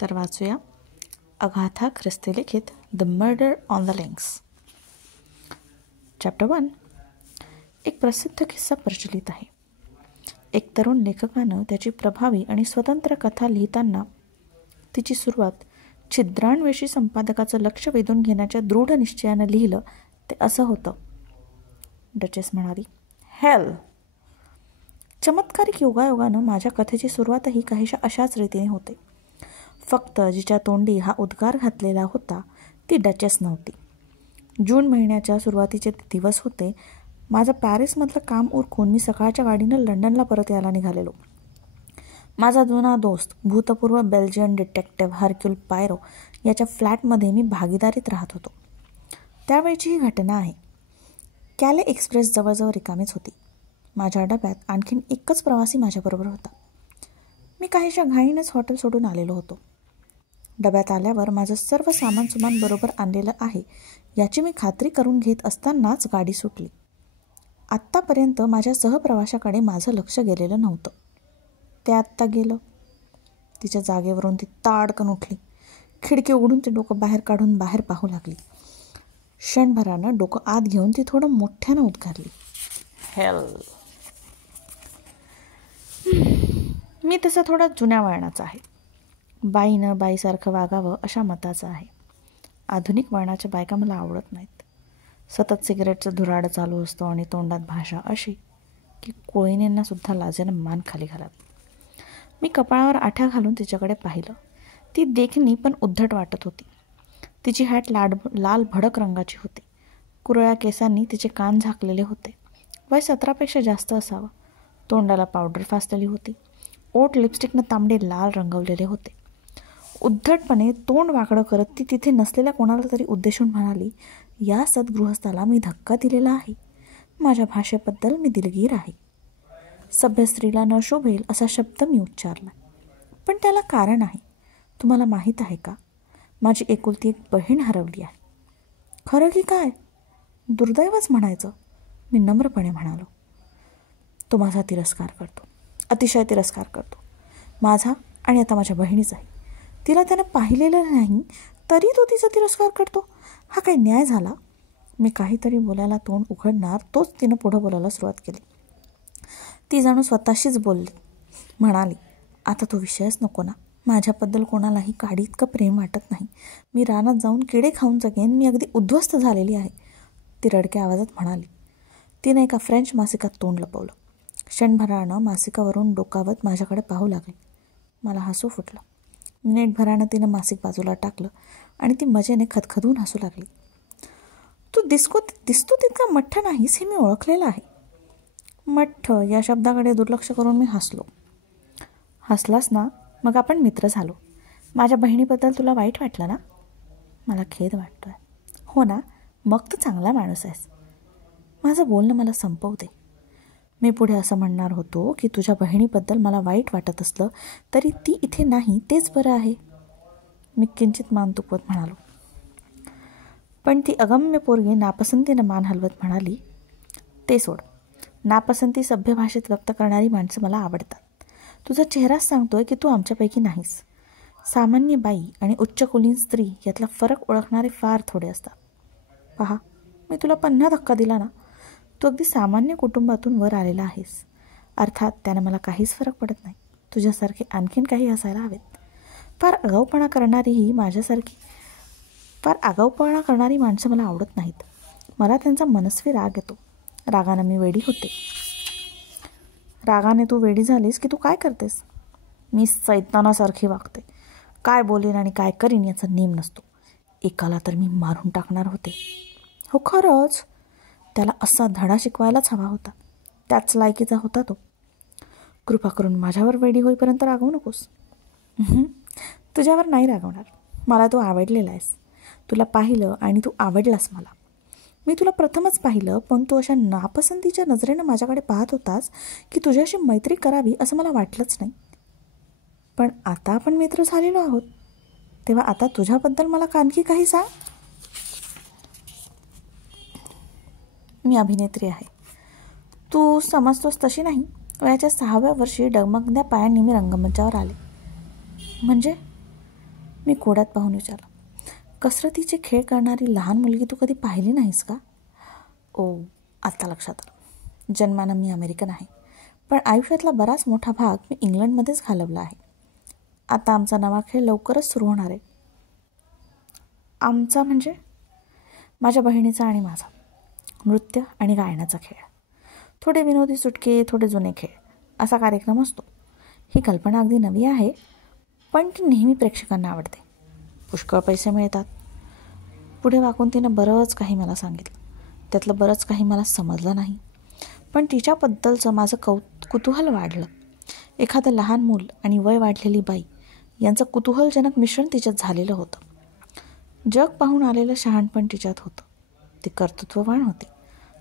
तर वाचूया अगाथा ख्रिस्ती लिखित the murder on the links. Chapter 1. एक प्रसिद्ध किस्सा प्रचलित आहे. एक तरुण लेखकानं त्याची प्रभावी आणि स्वतंत्र कथा लिहिताना तिची सुरुवात छिद्रांवेशी संपादकाचं लक्ष वेधून घेण्याच्या दृढ निश्चयानं लिहिलं ते असं होतं. डचेस म्हणाली, हेल. चमत्कारिक योगायोगानं माझ्या कथेची सुरुवातही काहीशा अशाच रीतीने होते. फक्त जिच्या तोंडी हा उद्गार घातलेला होता ती डचेस नव्हती. जून महिन्याच्या सुरुवातीचे दिवस होते. माझं पॅरिसमधलं काम उरकून मी सकाळच्या गाडीनं लंडनला परत यायला निघालेलो. माझा जुना दोस्त भूतपूर्व बेल्जियन डिटेक्टिव्ह हर्क्युल पायरो याच्या फ्लॅटमध्ये मी भागीदारीत राहत होतो. त्यावेळची ही घटना आहे. कॅले एक्सप्रेस जवळजवळ रिकामीच होती. माझ्या डब्यात आणखीन एकच प्रवासी माझ्याबरोबर होता. मी काहीशा घाईनेच हॉटेल सोडून आलेलो होतो. डब्यात आल्यावर माझं सर्व सामान बरोबर आणलेलं आहे याची मी खात्री करून घेत असतानाच गाडी सुटली. आत्तापर्यंत माझ्या सहप्रवाशाकडे माझं लक्ष गेलेलं नव्हतं. ते आत्ता गेलं. तिच्या जागेवरून ती ताडकन उठली. खिडकी उघडून ती डोकं बाहेर काढून बाहेर पाहू लागली. क्षणभरानं डोकं आत घेऊन ती थोडं मोठ्यानं उद्गारली, हेल. मी तसं थोडा जुन्या वळणाचा आहे. बाईनं बाईसारखं वागावं अशा मताचं आहे. आधुनिक वळणाच्या बायका मला आवडत नाहीत. सतत सिगरेटचं धुराडं चालू असतो आणि तोंडात भाषा अशी की कोळीनींनासुद्धा लाजेनं मान खाली घालत. मी कपाळावर आठ्या घालून तिच्याकडे पाहिलं. ती देखणी पण उद्धट वाटत होती. तिची हॅट लाल भडक रंगाची होती. कुरळ्या केसांनी तिचे कान झाकलेले होते. वय 17पेक्षा जास्त असावं. तोंडाला पावडर फासलेली होती. ओठ लिपस्टिकनं तांबडे लाल रंगवलेले होते. उद्धटपणे तोंड वाकडं करत ती तिथे नसलेल्या कोणाला तरी उद्देशून म्हणाली, या सद्गृहस्थाला मी धक्का दिलेला आहे. माझ्या भाषेबद्दल मी दिलगीर आहे. सभ्य स्त्रीला न शोभेल असा शब्द मी उच्चारला. पण त्याला कारण आहे. तुम्हाला माहीत आहे का, माझी एकुलती एक बहीण हरवली आहे. खरं की काय? दुर्दैवच म्हणायचं, मी नम्रपणे म्हणालो. तो माझा तिरस्कार करतो, अतिशय तिरस्कार करतो. माझा आणि आता माझ्या बहिणीचाही. तिला त्यानं पाहिलेलं नाही तरी तो तिचा तिरस्कार करतो. हा काही न्याय झाला? मी काहीतरी बोलायला तोंड उघडणार तोच तिनं पुढं बोलायला सुरुवात केली. ती जणू स्वतःशीच बोलली. म्हणाली, आता तो विषयच नको ना. माझ्याबद्दल कोणालाही काडी इतकं प्रेम वाटत नाही. मी रानात जाऊन किडे खाऊन जगेन. मी अगदी उद्ध्वस्त झालेली आहे. ती रडक्या आवाजात म्हणाली. तिने एका फ्रेंच मासिकात तोंड लपवलं. क्षणभरानं मासिकावरून डोकावत माझ्याकडे पाहू लागली. मला हसू फुटलं. मिनिटभरानं तिनं मासिक बाजूला टाकलं आणि ती मजेने खदखदून हसू लागली. तू दिसतो तितका मठ्ठ नाहीस हे मी ओळखलेलं आहे. मठ्ठ या शब्दाकडे दुर्लक्ष करून मी हसलो. हसलास ना, मग आपण मित्र झालो. माझ्या बहिणीबद्दल तुला वाईट वाटलं ना? मला खेद वाटतोय. हो ना, मग तू चांगला माणूस आहेस. माझं बोलणं मला संपवू दे. मी पुढे असं म्हणणार होतो की तुझ्या बहिणीबद्दल मला वाईट वाटत असलं तरी ती इथे नाही तेच बरं आहे. मी किंचित मान तुपवत म्हणालो. पण ती अगम्य पोरगी नापसंतीनं मान हलवत म्हणाली, ते सोड. नापसंती सभ्य भाषेत व्यक्त करणारी माणसं मला आवडतात. तुझा चेहराच सांगतोय की तू आमच्यापैकी नाहीस. सामान्य बाई आणि उच्चकुलीन स्त्री यातला फरक ओळखणारे फार थोडे असतात. पहा, मी तुला पुन्हा धक्का दिला ना. तू अगदी सामान्य कुटुंबातून वर आलेला आहेस. अर्थात त्यानं मला काहीच फरक पडत नाही. तुझ्यासारखे आणखीन काही असायला हवेत. फार आगाऊपणा करणारी माणसं मला आवडत नाहीत. मला त्यांचा मनस्वी राग येतो. रागानं मी वेडी होते. रागाने तू वेडी झालीस की तू काय करतेस? मी सैतानासारखी वागते. काय बोलेन आणि काय करीन याचा नेम नसतो. एकाला तर मी मारून टाकणार होते. हो खरंच, त्याला असा धडा शिकवायलाच हवा होता. त्याच लायकीचा होता तो. कृपा करून माझ्यावर वेडी होईपर्यंत रागवू नकोस. तुझ्यावर नाही रागवणार. मला तू आवडलेला आहेस. तुला पाहिलं आणि तू आवडलास मला. मी तुला प्रथमच पाहिलं, पण तू अशा नापसंतीच्या नजरेनं माझ्याकडे पाहत होतास की तुझ्याशी मैत्री करावी असं मला वाटलंच नाही. पण आता आपण मित्र झालेलो आहोत, तेव्हा आता तुझ्याबद्दल मला आणखी काही सांग. मी अभिनेत्री आहे. तू समजतोस तशी नाही. वयाच्या 6व्या वर्षी डगमगत्या पायांनी मी रंगमंचावर आले. म्हणजे मी कोड्यात पाहून विचारलं, कसरतीचे खेळ करणारी लहान मुलगी तू कधी पाहिली नाहीस का? ओ, आत्ता लक्षात आलं. जन्मानं मी अमेरिकन आहे, पण आयुष्यातला बराच मोठा भाग मी इंग्लंडमध्येच घालवला आहे. आता आमचा नवा खेळ लवकरच सुरू होणार आहे. आमचा म्हणजे? माझ्या बहिणीचा आणि माझा. नृत्य आणि गायनाचा खेळ. थोडे विनोदी सुटके, थोडे जुने खेळ, असा कार्यक्रम असतो. ही कल्पना अगदी नवी आहे, पण ती नेहमी प्रेक्षकांना आवडते. पुष्कळ पैसे मिळतात. पुढे वाकून तिनं बरंच काही मला सांगितलं. त्यातलं बरंच काही मला समजलं नाही, पण तिच्याबद्दलचं माझं कुतूहल वाढलं. एखादं लहान मूल आणि वय वाढलेली बाई यांचं कुतूहलजनक मिश्रण तिच्यात झालेलं होतं. जग पाहून आलेलं शहाणपण तिच्यात होतं. ती कर्तृत्ववान होती,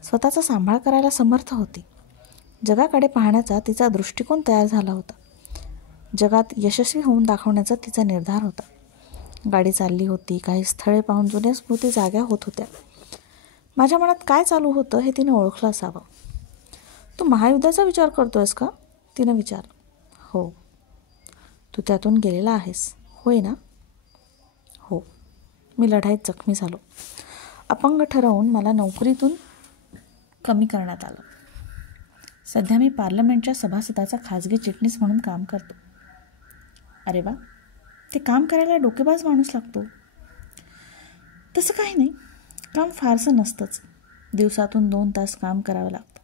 स्वतःचा सांभाळ करायला समर्थ होती. जगाकडे पाहण्याचा तिचा दृष्टिकोन तयार झाला होता. जगात यशस्वी होऊन दाखवण्याचा तिचा निर्धार होता. गाडी चालली होती. काही स्थळे पाहून जुन्या स्मृती जाग्या होत होत्या. माझ्या मनात काय चालू होतं हे तिनं ओळखलं असावं. तू महायुद्धाचा विचार करतोयस का? तिनं विचारलं. हो. तू त्यातून गेलेला आहेस, होय ना? हो. मी लढाईत जखमी झालो. अपंग ठरवून मला नोकरीतून कमी करण्यात आलं. सध्या मी पार्लमेंटच्या सभासदाचा खाजगी चिटणीस म्हणून काम करतो. अरे वा, ते काम करायला डोकेबाज माणूस लागतो. तसं काही नाही, काम फारसं नसतंच. दिवसातून 2 तास काम करावं लागतं.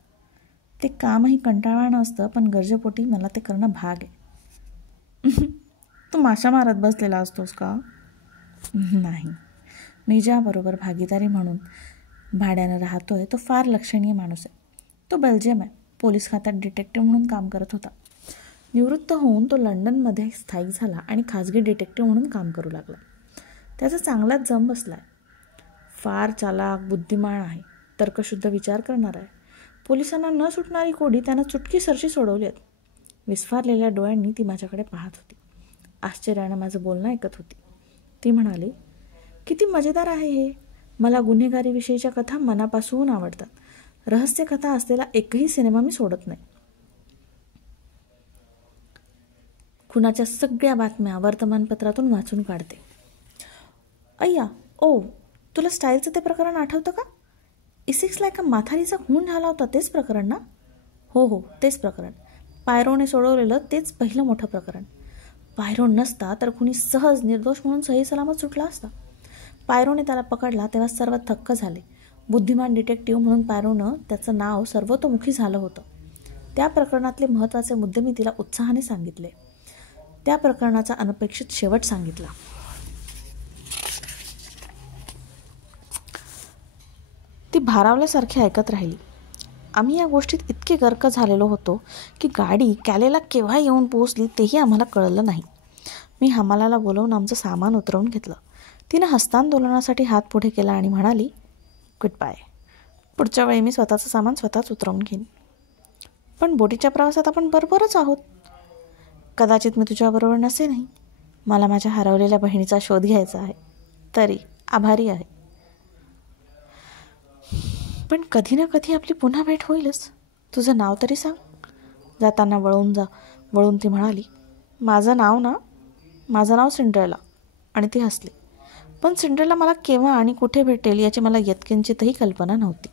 ते कामही कंटाळवाणं असतं, पण गरजेपोटी मला ते करणं भाग आहे. तू माशा मारत बसलेला असतोस का? नाही, मी ज्याबरोबर भागीदारी म्हणून भाड्यानं राहतोय तो फार लक्षणीय माणूस आहे. तो बेल्जियम आहे. पोलीस खात्यात डिटेक्टिव्ह म्हणून काम करत होता. निवृत्त होऊन तो लंडनमध्ये स्थायिक झाला आणि खाजगी डिटेक्टिव्ह म्हणून काम करू लागला. त्याचा चांगलाच जम बसला आहे. फार चालाक, बुद्धिमान आहे. तर्कशुद्ध विचार करणार आहे. पोलिसांना न सुटणारी कोडी त्यानं चुटकीसरशी सोडवली आहेत. विस्फारलेल्या डोळ्यांनी ती माझ्याकडे पाहत होती. आश्चर्यानं माझं बोलणं ऐकत होती. ती म्हणाली, किती मजेदार आहे हे. मला गुन्हेगारीविषयीच्या कथा मनापासून आवडतात. रहस्यकथा असलेला एकही सिनेमा मी सोडत नाही. खुनाच्या सगळ्या बातम्या वर्तमानपत्रातून वाचून काढते. अय्या, ओ, तुला स्टाईलचं ते प्रकरण आठवतं का? इसिक्सला एका माथारीचा खून झाला होता, तेच प्रकरण ना? हो हो, तेच प्रकरण. पायरोने सोडवलेलं तेच पहिलं मोठं प्रकरण. पायरो नसता तर कुणी सहज निर्दोष म्हणून सही सलामत सुटला असता. पायरोने त्याला पकडला तेव्हा सर्व थक्क झाले. बुद्धिमान डिटेक्टिव्ह म्हणून पायरोनं त्याचं नाव सर्वतोमुखी झालं होतं. त्या प्रकरणातले महत्त्वाचे मुद्दे मी तिला उत्साहाने सांगितले. त्या प्रकरणाचा अनपेक्षित शेवट सांगितला. ती भारावल्यासारखी ऐकत राहिली. आम्ही या गोष्टीत इतके गर्क झालेलो होतो की गाडी कॅलेला केव्हा येऊन पोहोचली तेही आम्हाला कळलं नाही. मी हमालाला बोलवून आमचं सामान उतरवून घेतलं. तिनं हस्तांदोलनासाठी हात पुढे केला आणि म्हणाली, गुड बाय. पुढच्या वेळी मी स्वतःचं सामान स्वतःच उतरवून घेईन. पण बोटीच्या प्रवासात आपण बरोबरच आहोत. कदाचित मी तुझ्याबरोबर नसेनही. मला माझ्या हरवलेल्या बहिणीचा शोध घ्यायचा आहे. तरी आभारी आहे. पण कधी ना कधी आपली पुन्हा भेट होईलच. तुझं नाव तरी सांग. जाताना वळून ती म्हणाली, माझं नाव सिंड्रेला. आणि ती हसली. पण सिंड्रेला मला केव्हा आणि कुठे भेटेल याची मला यत्किंचितही कल्पना नव्हती.